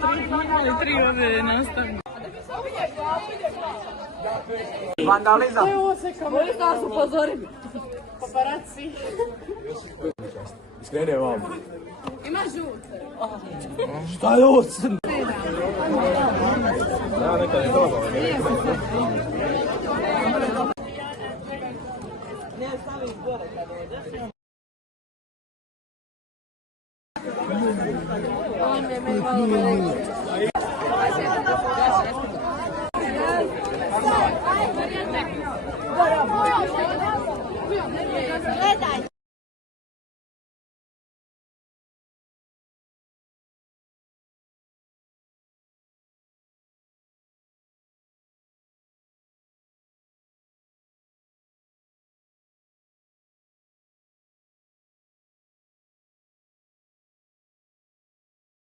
Mogli imali tri ovdje nastavno. Vandalizam. Bolje da vas upozorim. Paparaci. Iskrene vam. Ima žut. Šta je ovo crno? Ja nekad je dobro. Ne, stavi gore kad odeš. On je me malo gledaj.